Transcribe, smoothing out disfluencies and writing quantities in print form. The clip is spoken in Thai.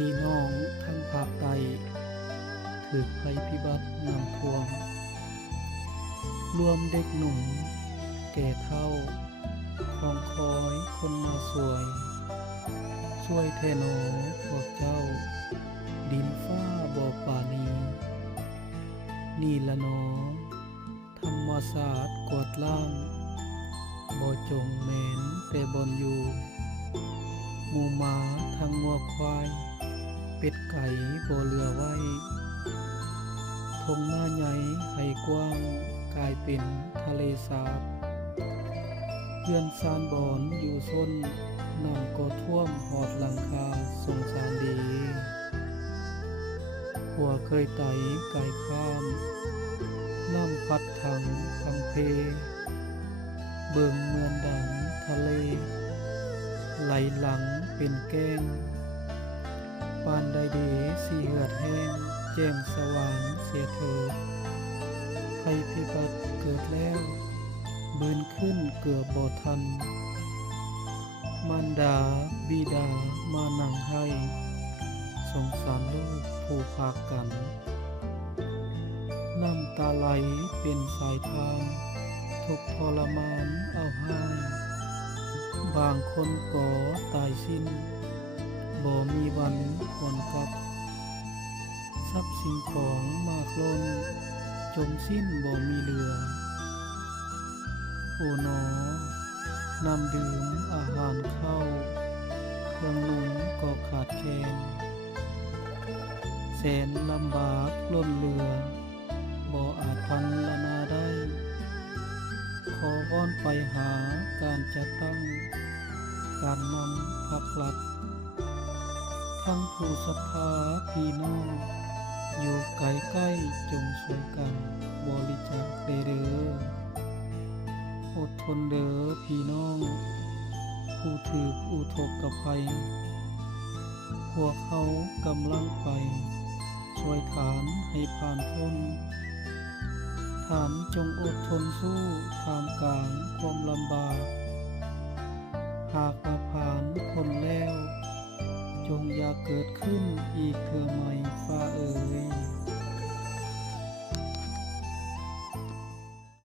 พี่น้องทั้งภาคใต้ถูกภัยพิบัติน้ำท่วมรวมเด็กหนุ่มแก่เฒ่าของคอยคนมาช่วยแท่หนอพวกเจ้าดินฟ้าบ่ปราณีนี่ละหนอธรรมศาสตร์กวดล้างบ่จงแม่นแต่บ่อนอยู่หมู่หมาทั้งงัวควายเป็ดไก่บ่เหลือไว้ทงหน้าใหญ่ให้กว้างกลายเป็นทะเลสาบเพื่อนซานบอนอยู่ซ้นน้ำก็ท่วมหอดหลังคาสงสารดีหัวเคยไต่ไก่ข้ามน้ำพัดถังพังเพเบิ่งเหมือนดังทะเลไหลหลังเป็นแก้งปานใดเดสีเหือดแห้งแจ้งสว่างเสียเถิดภัยพิบัติเกิดแล้วบืนขึ้นเกือบบ่ทันมารดาบิดามานั่งให้สงสารลูกผู้พากันน้ำตาไหลเป็นสายทางทุกทรมานเอาให้บางคนก่อตายสิ้นบ่มีวันหวนกลับทรัพย์สิ่งของมากล้นจมสิ้นบ่มีเหลือโอ้หนอน้ำดื่มอาหารเข้าเครื่องนุ่งก็ขาดแคลนแสนลำบากล้นเหลือบ่อาจพันละนาได้ขอวอนไปหาการจัดตั้งการนำภาครัฐทั้งผู้ศรัทธาพี่น้องอยู่ใกล้ๆจงช่วยกันบริจาคเด้ออดทนเด้อพี่น้องผู้ถูกอุทกภัยพวกเขากำลังไปช่วยฐานให้ผ่านพ้นฐานจงอดทนสู้ท่ามกลางความลำบากหากว่าผ่านพ้นแล้วจงอย่าเกิดขึ้นอีกเทื่อใหม่ฟ้าเอ๋ย